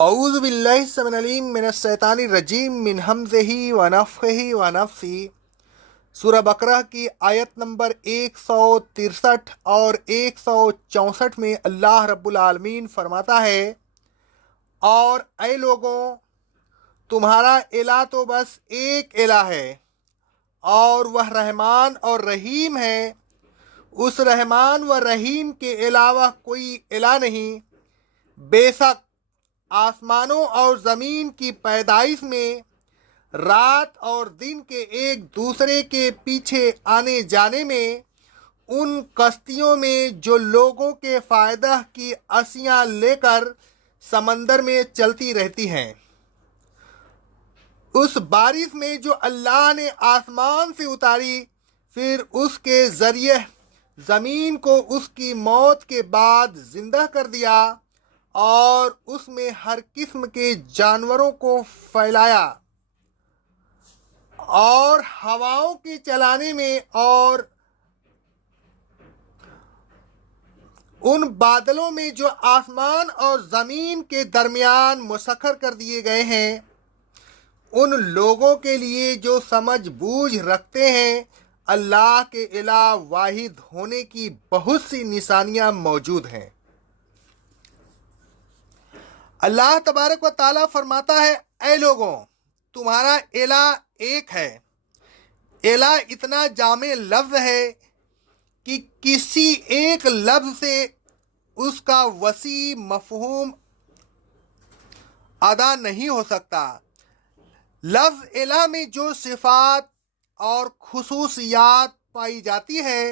اعوذ باللہ السمیع العلیم من الشیطان الرجیم من ہمزہ ونفخہ ونفثہ۔ سورہ بقرہ کی آیت نمبر 163 اور 164 میں اللہ رب العالمین فرماتا ہے، اور اے لوگوں، تمہارا الہ تو بس ایک الہ ہے، اور وہ رحمان اور رحیم ہے۔ اس رحمان و رحیم کے علاوہ کوئی الہ نہیں۔ بے شک آسمانوں اور زمین کی پیدائش میں، رات اور دن کے ایک دوسرے کے پیچھے آنے جانے میں، ان کشتیوں میں جو لوگوں کے فائدہ کی اشیاء لے کر سمندر میں چلتی رہتی ہیں، اس بارش میں جو اللہ نے آسمان سے اتاری، پھر اس کے ذریعے زمین کو اس کی موت کے بعد زندہ کر دیا، اور اس میں ہر قسم کے جانوروں کو پھیلایا، اور ہواؤں کے چلانے میں، اور ان بادلوں میں جو آسمان اور زمین کے درمیان مسخر کر دیے گئے ہیں، ان لوگوں کے لیے جو سمجھ بوجھ رکھتے ہیں، اللہ کے الہ واحد ہونے کی بہت سی نشانیاں موجود ہیں۔ اللہ تبارک و تعالیٰ فرماتا ہے، اے لوگوں، تمہارا الہ ایک ہے۔ الہ اتنا جامع لفظ ہے کہ کسی ایک لفظ سے اس کا وسیع مفہوم ادا نہیں ہو سکتا۔ لفظ الہ میں جو صفات اور خصوصیات پائی جاتی ہے،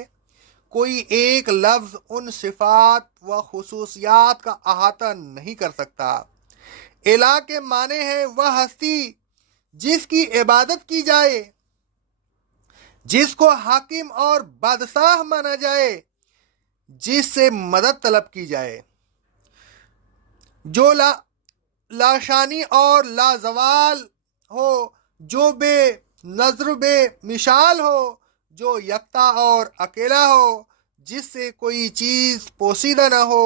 کوئی ایک لفظ ان صفات و خصوصیات کا احاطہ نہیں کر سکتا۔ الہ کے معنی ہے وہ ہستی جس کی عبادت کی جائے، جس کو حاکم اور بادشاہ مانا جائے، جس سے مدد طلب کی جائے، جو لاشانی اور لازوال ہو، جو بے نظر بے مثال ہو، جو یکتا اور اکیلا ہو، جس سے کوئی چیز پوشیدہ نہ ہو،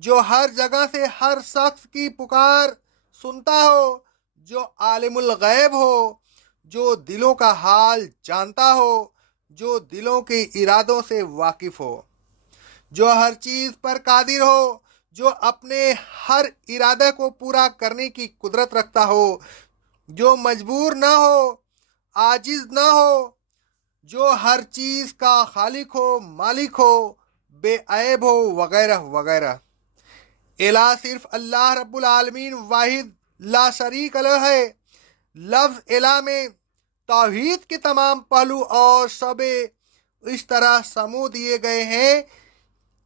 جو ہر جگہ سے ہر شخص کی پکار سنتا ہو، جو عالم الغیب ہو، جو دلوں کا حال جانتا ہو، جو دلوں کے ارادوں سے واقف ہو، جو ہر چیز پر قادر ہو، جو اپنے ہر ارادے کو پورا کرنے کی قدرت رکھتا ہو، جو مجبور نہ ہو، عاجز نہ ہو، جو ہر چیز کا خالق ہو، مالک ہو، بے عیب ہو، وغیرہ وغیرہ۔ الہ صرف اللہ رب العالمین واحد لا شریک لہ ہے۔ لفظ الہ میں توحید کے تمام پہلو اور شعبے اس طرح سمو دیے گئے ہیں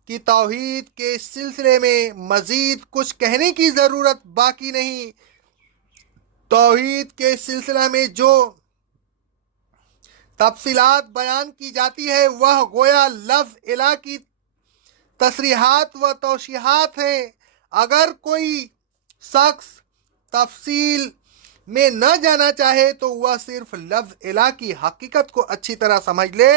کہ توحید کے سلسلے میں مزید کچھ کہنے کی ضرورت باقی نہیں۔ توحید کے سلسلے میں جو تفصیلات بیان کی جاتی ہے، وہ گویا لفظ الہ کی تصریحات و توضیحات ہیں۔ اگر کوئی شخص تفصیل میں نہ جانا چاہے تو وہ صرف لفظ الہ کی حقیقت کو اچھی طرح سمجھ لے۔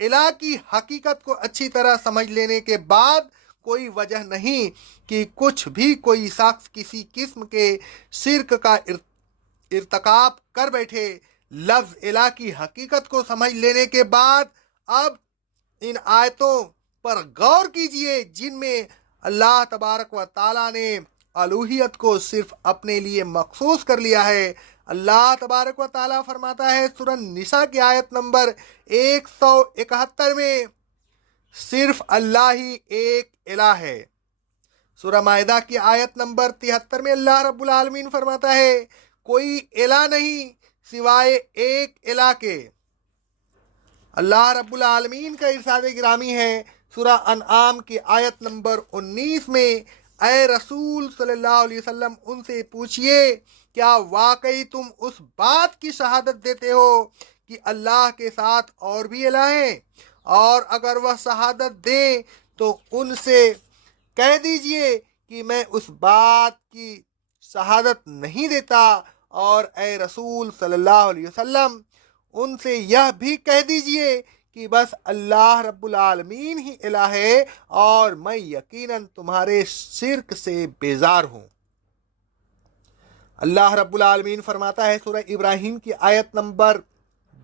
الہ کی حقیقت کو اچھی طرح سمجھ لینے کے بعد کوئی وجہ نہیں کہ کچھ بھی کوئی شخص کسی قسم کے شرک کا ارتکاب کر بیٹھے۔ لفظ الہ کی حقیقت کو سمجھ لینے کے بعد اب ان آیتوں پر غور کیجئے، جن میں اللہ تبارک و تعالیٰ نے الوہیت کو صرف اپنے لیے مخصوص کر لیا ہے۔ اللہ تبارک و تعالیٰ فرماتا ہے سورہ نساء کی آیت نمبر 171 میں، صرف اللہ ہی ایک الہ ہے۔ سورہ مائدہ کی آیت نمبر 73 میں اللہ رب العالمین فرماتا ہے، کوئی الہ نہیں سوائے ایک الہ کے۔ اللہ رب العالمین کا ارشاد گرامی ہے سورہ انعام کی آیت نمبر 19 میں، اے رسول صلی اللہ علیہ وسلم، ان سے پوچھئے، کیا واقعی تم اس بات کی شہادت دیتے ہو کہ اللہ کے ساتھ اور بھی الہ ہیں؟ اور اگر وہ شہادت دیں تو ان سے کہہ دیجئے کہ میں اس بات کی شہادت نہیں دیتا، اور اے رسول صلی اللہ علیہ وسلم، ان سے یہ بھی کہہ دیجئے کہ بس اللہ رب العالمین ہی الہ ہے، اور میں یقیناً تمہارے شرک سے بیزار ہوں۔ اللہ رب العالمین فرماتا ہے سورہ ابراہیم کی آیت نمبر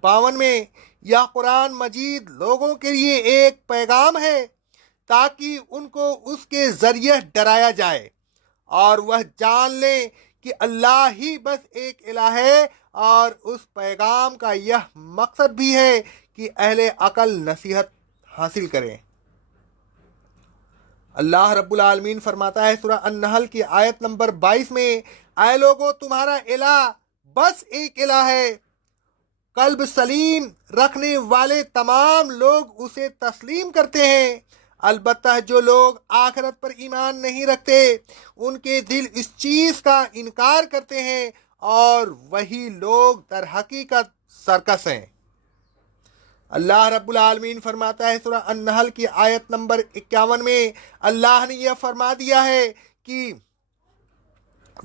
52 میں، یہ قرآن مجید لوگوں کے لیے ایک پیغام ہے تاکہ ان کو اس کے ذریعے ڈرایا جائے اور وہ جان لیں کہ اللہ ہی بس ایک الہ ہے، اور اس پیغام کا یہ مقصد بھی ہے کہ اہل عقل نصیحت حاصل کریں۔ اللہ رب العالمین فرماتا ہے سورہ النحل کی آیت نمبر 22 میں، اے لوگو تمہارا الہ بس ایک الہ ہے، قلب سلیم رکھنے والے تمام لوگ اسے تسلیم کرتے ہیں، البتہ جو لوگ آخرت پر ایمان نہیں رکھتے ان کے دل اس چیز کا انکار کرتے ہیں اور وہی لوگ در حقیقت سرکش ہیں۔ اللہ رب العالمین فرماتا ہے سورہ النحل کی آیت نمبر 51 میں، اللہ نے یہ فرما دیا ہے کہ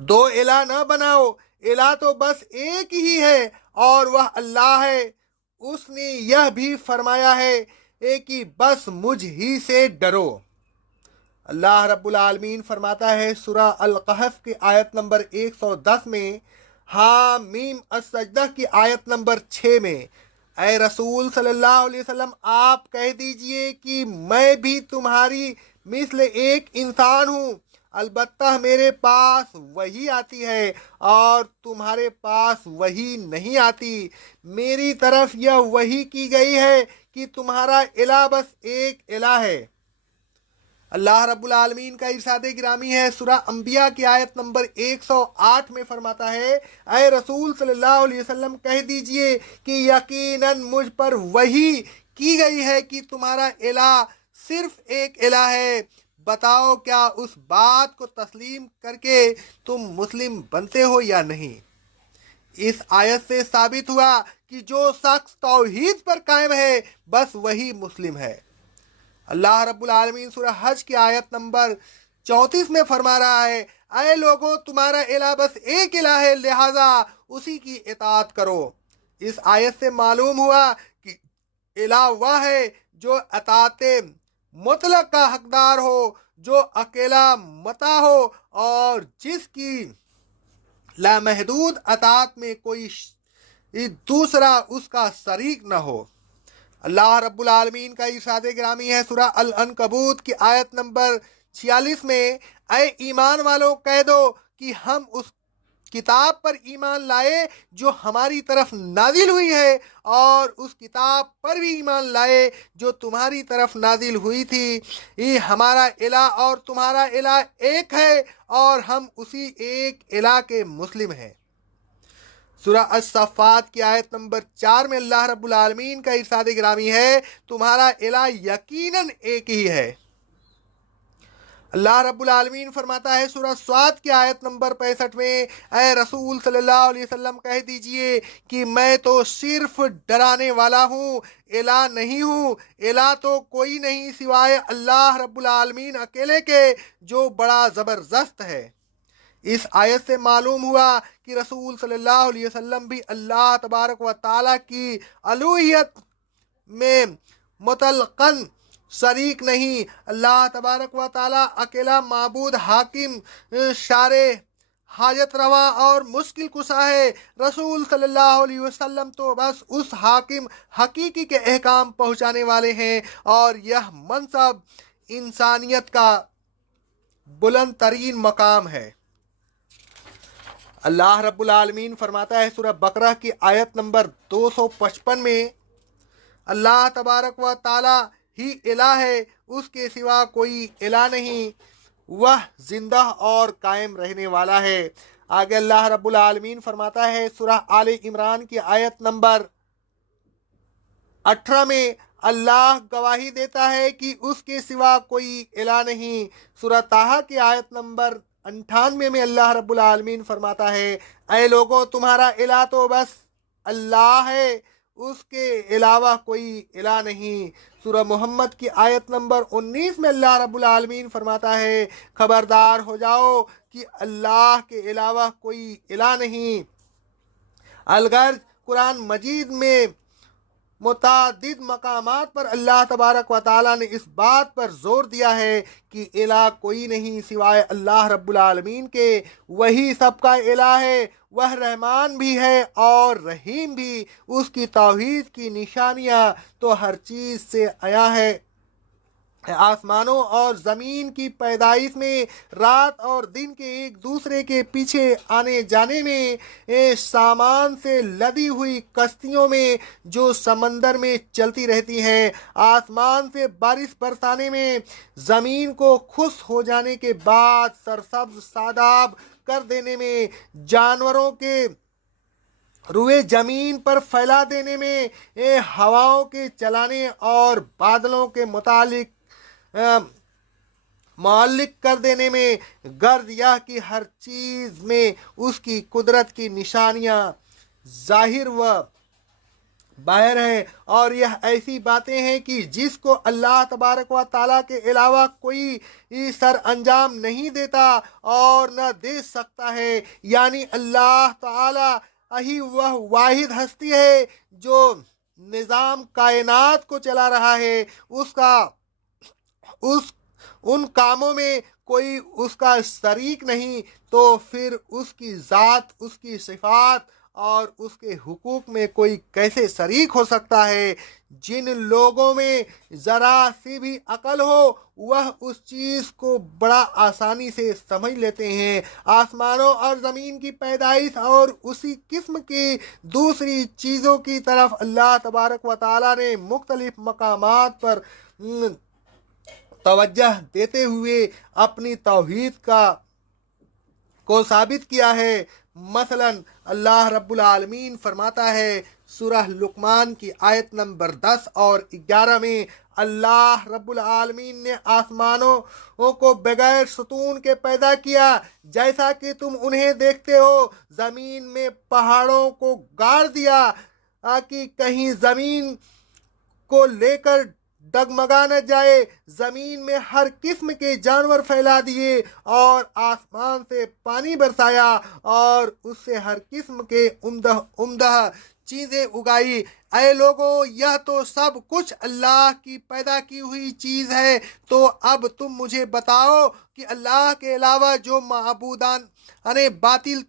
دو الہ نہ بناؤ، الہ تو بس ایک ہی ہے اور وہ اللہ ہے۔ اس نے یہ بھی فرمایا ہے کہ بس مجھ ہی سے ڈرو۔ اللہ رب العالمین فرماتا ہے سورہ القحف کی آیت نمبر 110 میں، حامیم السجدہ کی آیت نمبر 6 میں، اے رسول صلی اللہ علیہ وسلم آپ کہہ دیجئے کہ میں بھی تمہاری مثل ایک انسان ہوں، البتہ میرے پاس وحی آتی ہے اور تمہارے پاس وحی نہیں آتی، میری طرف یہ وحی کی گئی ہے کہ تمہارا الہ بس ایک الہ ہے۔ اللہ رب العالمین کا ارشاد گرامی ہے سورہ انبیاء کی آیت نمبر 108 میں فرماتا ہے، اے رسول صلی اللہ علیہ وسلم کہہ دیجئے کہ یقیناً مجھ پر وحی کی گئی ہے کہ تمہارا الہ صرف ایک الہ ہے، بتاؤ کیا اس بات کو تسلیم کر کے تم مسلم بنتے ہو یا نہیں۔ اس آیت سے ثابت ہوا کہ جو شخص توحید پر قائم ہے بس وہی مسلم ہے۔ اللہ رب العالمین سورہ حج کی آیت نمبر 34 میں فرما رہا ہے، اے لوگو تمہارا الہ بس ایک الہ ہے، لہذا اسی کی اطاعت کرو۔ اس آیت سے معلوم ہوا کہ الہ وہ ہے جو اطاعت مطلق کا حقدار ہو، جو اکیلا متا ہو اور جس کی لامحدود اطاعت میں کوئی دوسرا اس کا شریک نہ ہو۔ اللہ رب العالمین کا ارشاد گرامی ہے سورہ العنکبوت کی آیت نمبر 46 میں، اے ایمان والوں کہہ دو کہ ہم اس کتاب پر ایمان لائے جو ہماری طرف نازل ہوئی ہے اور اس کتاب پر بھی ایمان لائے جو تمہاری طرف نازل ہوئی تھی، یہ ہمارا الہ اور تمہارا الہ ایک ہے اور ہم اسی ایک الہ کے مسلم ہیں۔ سورہ الصفات کی آیت نمبر 4 میں اللہ رب العالمین کا ارشاد گرامی ہے، تمہارا الہ یقیناً ایک ہی ہے۔ اللہ رب العالمین فرماتا ہے سورہ صاد کی آیت نمبر 65 میں، اے رسول صلی اللہ علیہ وسلم کہہ دیجئے کہ میں تو صرف ڈرانے والا ہوں، الہ نہیں ہوں، الہ تو کوئی نہیں سوائے اللہ رب العالمین اکیلے کے جو بڑا زبردست ہے۔ اس آیت سے معلوم ہوا کہ رسول صلی اللہ علیہ وسلم بھی اللہ تبارک و تعالیٰ کی الوہیت میں مطلقاً شریک نہیں۔ اللہ تبارک و تعالیٰ اکیلا معبود، حاکم، شارع، حاجت روا اور مشکل کشا ہے۔ رسول صلی اللہ علیہ وسلم تو بس اس حاکم حقیقی کے احکام پہنچانے والے ہیں، اور یہ منصب انسانیت کا بلند ترین مقام ہے۔ اللہ رب العالمین فرماتا ہے سورہ بقرہ کی آیت نمبر 255 میں، اللہ تبارک و تعالی ہی الہ ہے، اس کے سوا کوئی الہ نہیں، وہ زندہ اور قائم رہنے والا ہے۔ آگے اللہ رب العالمین فرماتا ہے سورہ آل عمران کی آیت نمبر 18 میں، اللہ گواہی دیتا ہے کہ اس کے سوا کوئی الہ نہیں۔ سورہ طٰہٰ کی آیت نمبر 98 میں اللہ رب العالمین فرماتا ہے، اے لوگو تمہارا الہ تو بس اللہ ہے، اس کے علاوہ کوئی الہ نہیں۔ سورہ محمد کی آیت نمبر 19 میں اللہ رب العالمین فرماتا ہے، خبردار ہو جاؤ کہ اللہ کے علاوہ کوئی الہ نہیں۔ الغرض قرآن مجید میں متعدد مقامات پر اللہ تبارک و تعالیٰ نے اس بات پر زور دیا ہے کہ الہ کوئی نہیں سوائے اللہ رب العالمین کے، وہی سب کا الہ ہے، وہ رحمان بھی ہے اور رحیم بھی، اس کی توحید کی نشانیاں تو ہر چیز سے عیاں ہے۔ آسمانوں اور زمین کی پیدائش میں، رات اور دن کے ایک دوسرے کے پیچھے آنے جانے میں، سامان سے لدی ہوئی کشتیوں میں جو سمندر میں چلتی رہتی ہیں، آسمان سے بارش برسانے میں، زمین کو خشک ہو جانے کے بعد سرسبز شاداب کر دینے میں، جانوروں کے روئے زمین پر پھیلا دینے میں، ہواؤں کے چلانے اور بادلوں کے معلق کر دینے میں، گرد یا کی ہر چیز میں اس کی قدرت کی نشانیاں ظاہر و باہر ہیں، اور یہ ایسی باتیں ہیں کہ جس کو اللہ تبارک و تعالیٰ کے علاوہ کوئی سر انجام نہیں دیتا اور نہ دے سکتا ہے۔ یعنی اللہ تعالیٰ ہی وہ واحد ہستی ہے جو نظام کائنات کو چلا رہا ہے، ان کاموں میں کوئی اس کا شریک نہیں، تو پھر اس کی ذات، اس کی صفات اور اس کے حقوق میں کوئی کیسے شریک ہو سکتا ہے؟ جن لوگوں میں ذرا سی بھی عقل ہو وہ اس چیز کو بڑا آسانی سے سمجھ لیتے ہیں۔ آسمانوں اور زمین کی پیدائش اور اسی قسم کی دوسری چیزوں کی طرف اللہ تبارک و تعالیٰ نے مختلف مقامات پر توجہ دیتے ہوئے اپنی توحید کو ثابت کیا ہے۔ مثلا اللہ رب العالمین فرماتا ہے سورہ لقمان کی آیت نمبر 10 اور 11 میں، اللہ رب العالمین نے آسمانوں کو بغیر ستون کے پیدا کیا جیسا کہ تم انہیں دیکھتے ہو، زمین میں پہاڑوں کو گاڑ دیا کہ کہیں زمین کو لے کر ڈگمگا نہ جائے، زمین میں ہر قسم کے جانور پھیلا دیے اور آسمان سے پانی برسایا اور اس سے ہر قسم کے عمدہ چیزیں اگائی۔ اے لوگو، یہ تو سب کچھ اللہ کی پیدا کی ہوئی چیز ہے، تو اب تم مجھے بتاؤ کہ اللہ کے علاوہ جو معبودان باطل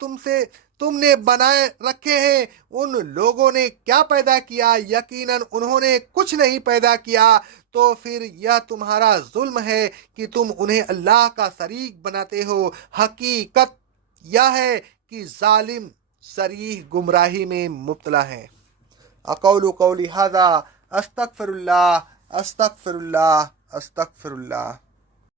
تم نے بنائے رکھے ہیں، ان لوگوں نے کیا پیدا کیا؟ یقیناً انہوں نے کچھ نہیں پیدا کیا، تو پھر یہ تمہارا ظلم ہے کہ تم انہیں اللہ کا شریک بناتے ہو۔ حقیقت یہ ہے کہ ظالم صریح گمراہی میں مبتلا ہے۔ اقول قولی ھذا استغفر اللہ استغفر اللہ استغفر اللہ۔